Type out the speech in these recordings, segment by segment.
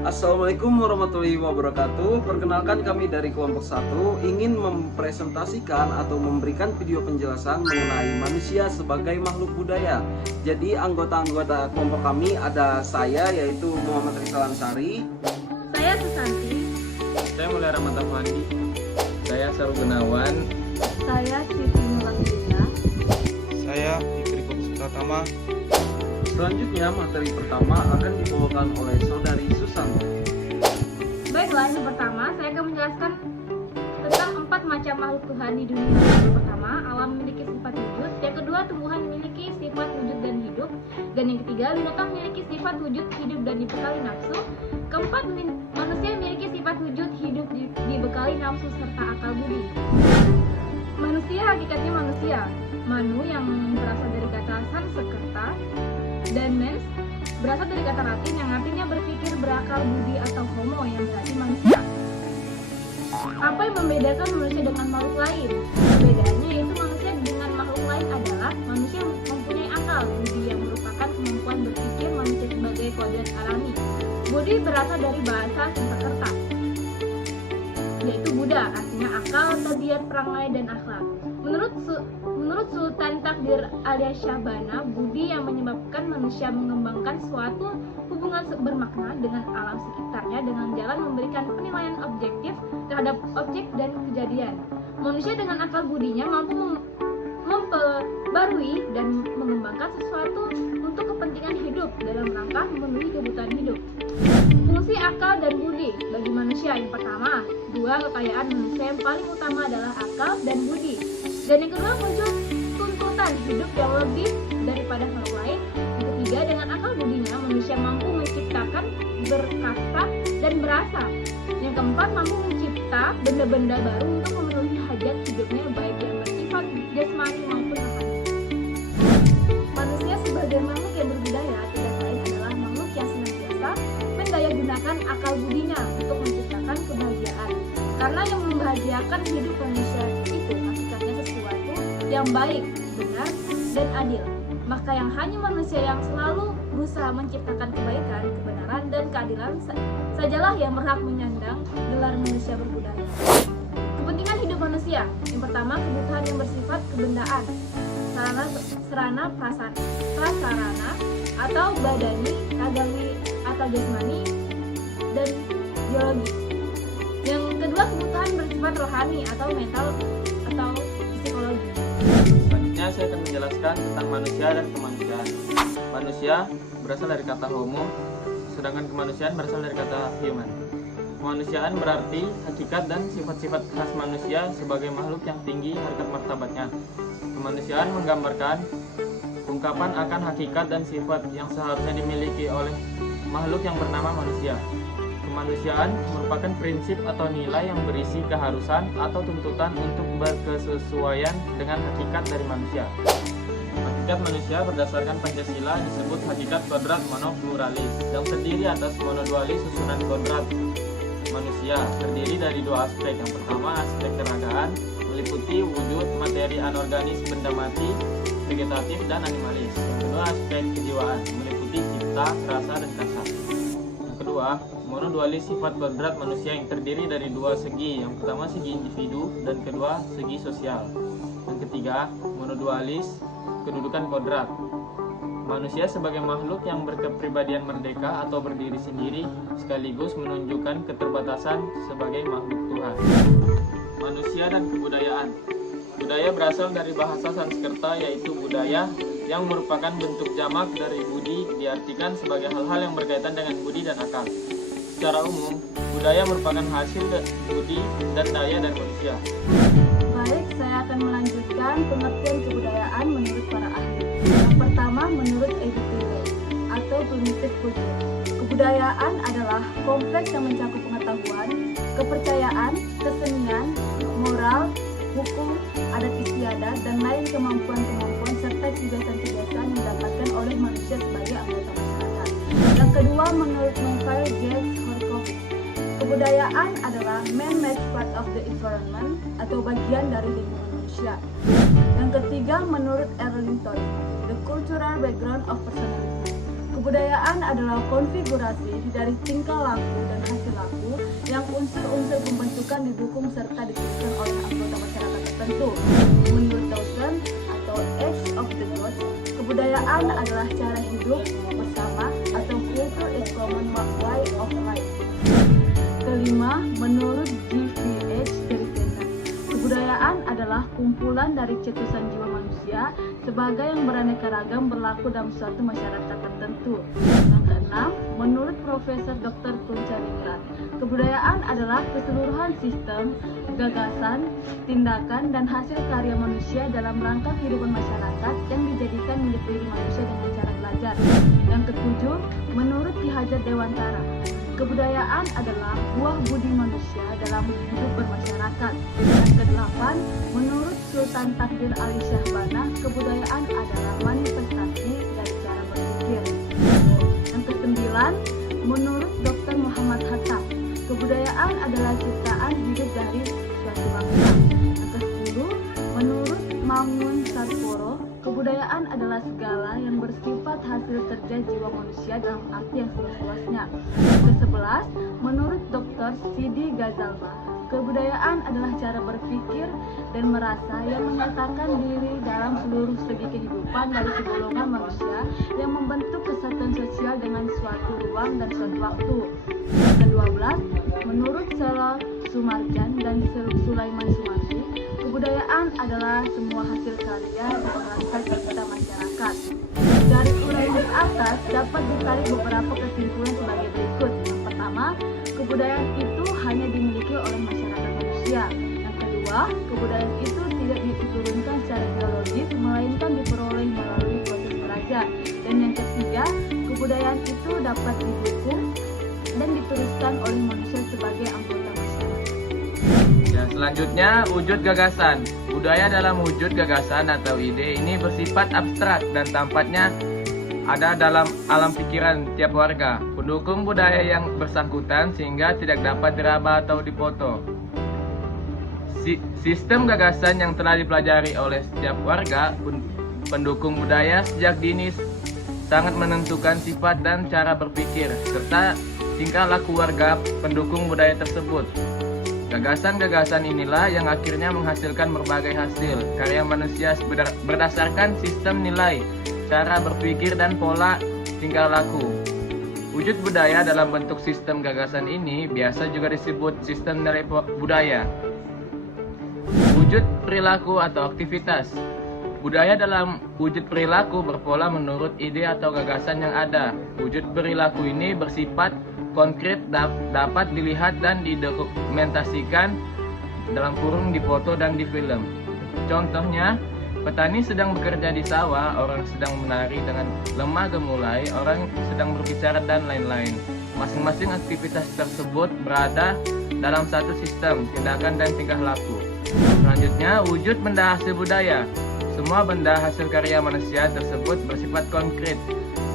Assalamualaikum warahmatullahi wabarakatuh. Perkenalkan, kami dari kelompok 1 ingin mempresentasikan atau memberikan video penjelasan mengenai manusia sebagai makhluk budaya. Jadi anggota-anggota kelompok kami ada saya, yaitu Muhammad Rizal Ansari. Saya Susanti. Saya Mulai Rahmat Afandi. Saya Saru Gunawan. Saya Siti Nurlandia. Saya Fikri Fokus Pratama. Selanjutnya materi pertama akan dibawakan oleh saudari Susanti. Baiklah, yang pertama saya akan menjelaskan tentang 4 macam makhluk Tuhan di dunia. Yang pertama, alam memiliki sifat wujud. Yang kedua, tumbuhan memiliki sifat wujud dan hidup. Dan yang ketiga, binatang memiliki sifat wujud, hidup dan dibekali nafsu. Keempat, manusia memiliki sifat wujud, hidup, dibekali nafsu serta akal budi. Manusia hakikatnya manusia. Manu yang berasal dari kata Sanskerta dan mens berasal dari kata Latin yang artinya berpikir, berakal, budi atau homo yang berarti manusia. Apa yang membedakan manusia dengan makhluk lain? Perbedaannya yaitu manusia dengan makhluk lain adalah manusia mempunyai akal, budi yang merupakan kemampuan berpikir manusia sebagai kodrat alami. Budi berasal dari bahasa Sanskerta, yaitu Buddha, artinya akal, tabiat, perangai, dan akhlak. Menurut Sultan Takdir alias Syahbana, budi yang menyebabkan manusia mengembangkan suatu hubungan bermakna dengan alam sekitarnya dengan jalan memberikan penilaian objektif terhadap objek dan kejadian. Manusia dengan akal budinya mampu memperbarui dan mengembangkan sesuatu untuk kepentingan hidup dalam rangka memenuhi kebutuhan hidup. Fungsi akal dan budi bagi manusia: yang pertama, dua kekayaan manusia yang paling utama adalah akal dan budi. Dan yang kedua, muncul tuntutan hidup yang lebih daripada hal lain. Yang ketiga, dengan akal budinya manusia mampu menciptakan, berkasta, dan berasa. Yang keempat, mampu mencipta benda-benda baru untuk memenuhi hajat hidupnya, baik yang bersifat jasmani maupun rohani. Manusia sebagai makhluk yang berbudaya tidak lain adalah makhluk yang senantiasa mendayagunakan akal budinya untuk menciptakan kebahagiaan. Karena yang membahagiakan hidup manusia itu hakikatnya sesuatu yang baik, benar, dan adil. Maka yang hanya manusia yang selalu berusaha menciptakan kebaikan, kebenaran, dan keadilan sajalah yang berhak menyandang gelar manusia berbudaya. Kepentingan hidup manusia: yang pertama, kebutuhan yang bersifat kebendaan, sarana prasarana atau badani, ragawi atau jasmani, dan biologis. Yang kedua, kebutuhan bersifat rohani atau mental atau psikologi. Selanjutnya saya akan menjelaskan tentang manusia dan kemanusiaan. Manusia berasal dari kata homo, sedangkan kemanusiaan berasal dari kata human. Kemanusiaan berarti hakikat dan sifat-sifat khas manusia sebagai makhluk yang tinggi harkat martabatnya. Kemanusiaan menggambarkan ungkapan akan hakikat dan sifat yang seharusnya dimiliki oleh makhluk yang bernama manusia. Kemanusiaan merupakan prinsip atau nilai yang berisi keharusan atau tuntutan untuk berkesesuaian dengan hakikat dari manusia. Hakikat manusia berdasarkan Pancasila disebut hakikat kodrat monopluralis yang terdiri atas monodualis susunan kodrat manusia, terdiri dari dua aspek. Yang pertama, aspek keragaan, meliputi wujud materi anorganis, benda mati, vegetatif, dan animalis. Yang kedua, aspek kejiwaan, meliputi cipta, rasa, dan kasar. Yang kedua, monodualis sifat kodrat manusia yang terdiri dari dua segi. Yang pertama, segi individu, dan kedua, segi sosial. Yang ketiga, monodualis kedudukan kodrat. Manusia sebagai makhluk yang berkepribadian merdeka atau berdiri sendiri sekaligus menunjukkan keterbatasan sebagai makhluk Tuhan. Manusia dan kebudayaan. Budaya berasal dari bahasa Sanskerta yaitu budaya, yang merupakan bentuk jamak dari budi, diartikan sebagai hal-hal yang berkaitan dengan budi dan akal. Secara umum, budaya merupakan hasil budi dan daya dari manusia. Baik, saya akan melanjutkan pengertian kebudayaan menurut para ahli. Yang pertama, menurut Epictetus atau primitive culture. Kebudayaan adalah kompleks yang mencakup pengetahuan, kepercayaan, kesenian, moral, hukum, adat istiadat, dan lain kemampuan-kemampuan serta kebiasaan-kebiasaan yang didapatkan oleh manusia sebagai anggota masyarakat. Yang kedua, menurut Novel J. Horkowitz, kebudayaan adalah man-made part of the environment atau bagian dari lingkungan manusia. Yang ketiga, menurut Erling Toy, the cultural background of personality. Kebudayaan adalah konfigurasi dari tingkah laku dan hasil laku yang unsur-unsur pembentukan didukung serta diteruskan oleh anggota masyarakat tertentu. Menurut Dawson atau Age of the Gods, kebudayaan adalah cara hidup bersama atau culture is common way of life. Kelima, menurut G.V.H. Derrida, kebudayaan adalah kumpulan dari cetusan jiwa manusia sebagai yang beraneka ragam berlaku dalam suatu masyarakat tertentu. Yang keenam, menurut Profesor Dr. Kunca Ringrat, kebudayaan adalah keseluruhan sistem, gagasan, tindakan, dan hasil karya manusia dalam rangka kehidupan masyarakat yang dijadikan milik diri manusia dengan cara belajar. Yang ketujuh, menurut Ki Hajar Dewantara, kebudayaan adalah buah budi manusia dalam hidup bermasyarakat. Yang kedelapan, menurut Sultan Takdir Ali Syahbana, kebudayaan adalah manifestasi dari cara berpikir. Yang kesembilan, menurut Dr. Muhammad Hatta, kebudayaan adalah ciptaan hidup dari suatu bangsa. Yang kesepuluh, menurut Mangun Sarporo, kebudayaan adalah segala yang bersifat hasil kerja jiwa manusia dalam arti yang seluas-luasnya. Ke-11, menurut Dr. Sidi Ghazalba, kebudayaan adalah cara berpikir dan merasa yang menyatakan diri dalam seluruh segi kehidupan dari segolongan manusia yang membentuk kesatuan sosial dengan suatu ruang dan suatu waktu. Ke-12, menurut Sela Sumarjan dan Sulaiman Sumarsi, kebudayaan adalah semua hasil karya dan rangka cipta masyarakat. Dari uraian di atas dapat ditarik beberapa kesimpulan sebagai berikut. Yang pertama, kebudayaan itu hanya dimiliki oleh masyarakat manusia. Yang kedua, kebudayaan itu tidak diturunkan secara biologis, melainkan diperoleh melalui proses belajar. Dan yang ketiga, kebudayaan itu dapat didukung dan diteruskan oleh manusia sebagai anggota masyarakat. Yang selanjutnya, wujud gagasan. Budaya dalam wujud gagasan atau ide ini bersifat abstrak dan tampaknya ada dalam alam pikiran tiap warga, pendukung budaya yang bersangkutan sehingga tidak dapat diraba atau dipoto. Sistem gagasan yang telah dipelajari oleh setiap warga pendukung budaya sejak dini sangat menentukan sifat dan cara berpikir serta tingkah laku warga pendukung budaya tersebut. Gagasan-gagasan inilah yang akhirnya menghasilkan berbagai hasil karya manusia berdasarkan sistem nilai, cara berpikir, dan pola tingkah laku. Wujud budaya dalam bentuk sistem gagasan ini biasa juga disebut sistem nilai budaya. Wujud perilaku atau aktivitas. Budaya dalam wujud perilaku berpola menurut ide atau gagasan yang ada. Wujud perilaku ini bersifat konkret, dapat dilihat dan didokumentasikan dalam kurung dipoto dan di film. Contohnya, petani sedang bekerja di sawah, orang sedang menari dengan lemah gemulai, orang sedang berbicara, dan lain-lain. Masing-masing aktivitas tersebut berada dalam satu sistem tindakan dan tingkah laku. Selanjutnya, wujud benda hasil budaya. Semua benda hasil karya manusia tersebut bersifat konkret,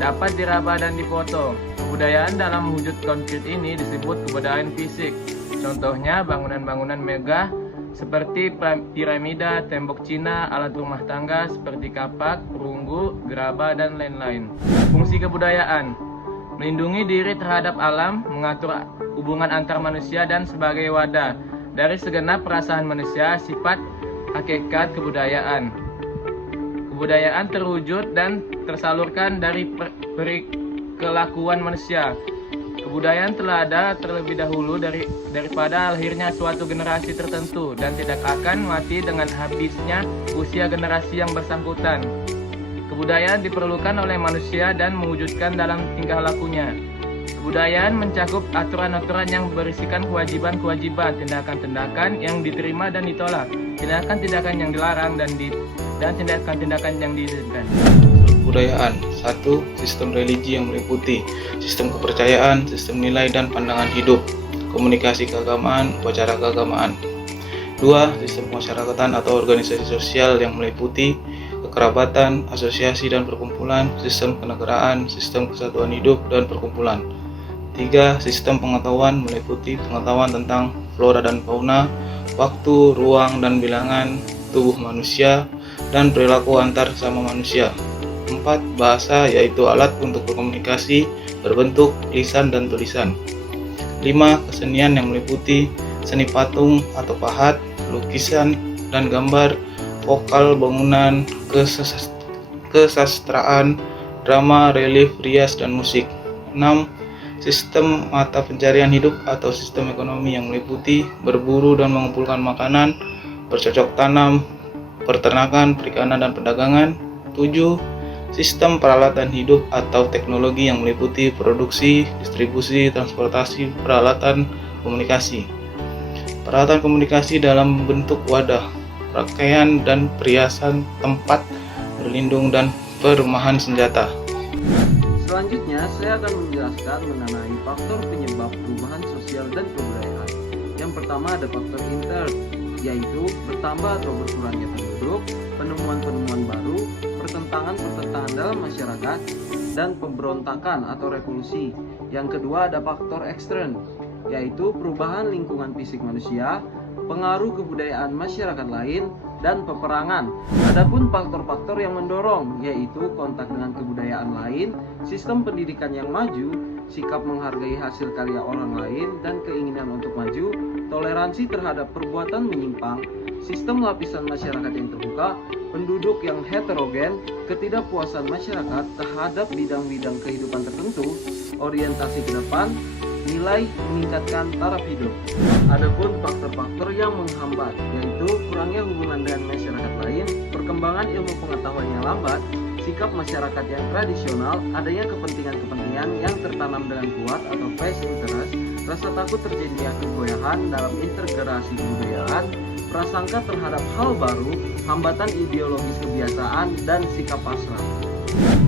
dapat diraba dan difoto. Kebudayaan dalam wujud konkret ini disebut kebudayaan fisik. Contohnya bangunan-bangunan megah seperti piramida, tembok Cina, alat rumah tangga seperti kapak, perunggu, gerabah, dan lain-lain. Fungsi kebudayaan: melindungi diri terhadap alam, mengatur hubungan antar manusia, dan sebagai wadah dari segenap perasaan manusia. Sifat hakikat kebudayaan. Kebudayaan terwujud dan tersalurkan dari kelakuan manusia. Kebudayaan telah ada terlebih dahulu daripada lahirnya suatu generasi tertentu dan tidak akan mati dengan habisnya usia generasi yang bersangkutan. Kebudayaan diperlukan oleh manusia dan mewujudkan dalam tingkah lakunya. Kebudayaan mencakup aturan-aturan yang berisikan kewajiban-kewajiban, tindakan-tindakan yang diterima dan ditolak, tindakan-tindakan yang dilarang dan tindakan-tindakan yang diizinkan. Kebudayaan. 1. Sistem religi yang meliputi sistem kepercayaan, sistem nilai dan pandangan hidup, komunikasi keagamaan, upacara keagamaan. 2. Sistem kemasyarakatan atau organisasi sosial yang meliputi kekerabatan, asosiasi dan perkumpulan, sistem kenegaraan, sistem kesatuan hidup dan perkumpulan. 3. Sistem pengetahuan meliputi pengetahuan tentang flora dan fauna, waktu, ruang dan bilangan, tubuh manusia, dan perilaku antar sesama manusia. 4. Bahasa, yaitu alat untuk berkomunikasi berbentuk lisan dan tulisan. 5. Kesenian yang meliputi seni patung atau pahat, lukisan dan gambar, vokal, bangunan, kesastraan, drama, relief, rias, dan musik. 6. Sistem mata pencarian hidup atau sistem ekonomi yang meliputi berburu dan mengumpulkan makanan, bercocok tanam, peternakan, perikanan, dan perdagangan. 7. Sistem peralatan hidup atau teknologi yang meliputi produksi, distribusi, transportasi, peralatan komunikasi. Peralatan komunikasi dalam bentuk wadah, pakaian dan perhiasan, tempat berlindung, dan perumahan senjata. Selanjutnya, saya akan menjelaskan mengenai faktor penyebab perubahan sosial dan kebudayaan. Yang pertama ada faktor intern, yaitu bertambah atau berkurangnya penduduk, penemuan-penemuan baru, pertentangan dalam masyarakat, dan pemberontakan atau revolusi. Yang kedua ada faktor ekstern, yaitu perubahan lingkungan fisik manusia, pengaruh kebudayaan masyarakat lain, dan peperangan. Adapun faktor-faktor yang mendorong, yaitu kontak dengan kebudayaan lain, sistem pendidikan yang maju, sikap menghargai hasil karya orang lain, dan keinginan untuk maju, toleransi terhadap perbuatan menyimpang, sistem lapisan masyarakat yang terbuka, penduduk yang heterogen, ketidakpuasan masyarakat terhadap bidang-bidang kehidupan tertentu, orientasi ke depan, nilai meningkatkan taraf hidup. Adapun faktor-faktor yang menghambat, yaitu kurangnya hubungan dengan masyarakat lain, perkembangan ilmu pengetahuan yang lambat, sikap masyarakat yang tradisional, adanya kepentingan-kepentingan yang tertanam dengan kuat atau vested interest, rasa takut terjadinya kegoyahan dalam integrasi kebudayaan, prasangka terhadap hal baru, hambatan ideologis kebiasaan, dan sikap pasrah.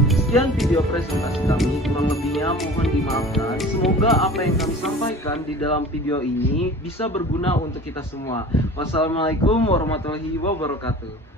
Sekian video presentasi kami, kurang lebihnya mohon dimaafkan. Semoga apa yang kami sampaikan di dalam video ini bisa berguna untuk kita semua. Wassalamualaikum warahmatullahi wabarakatuh.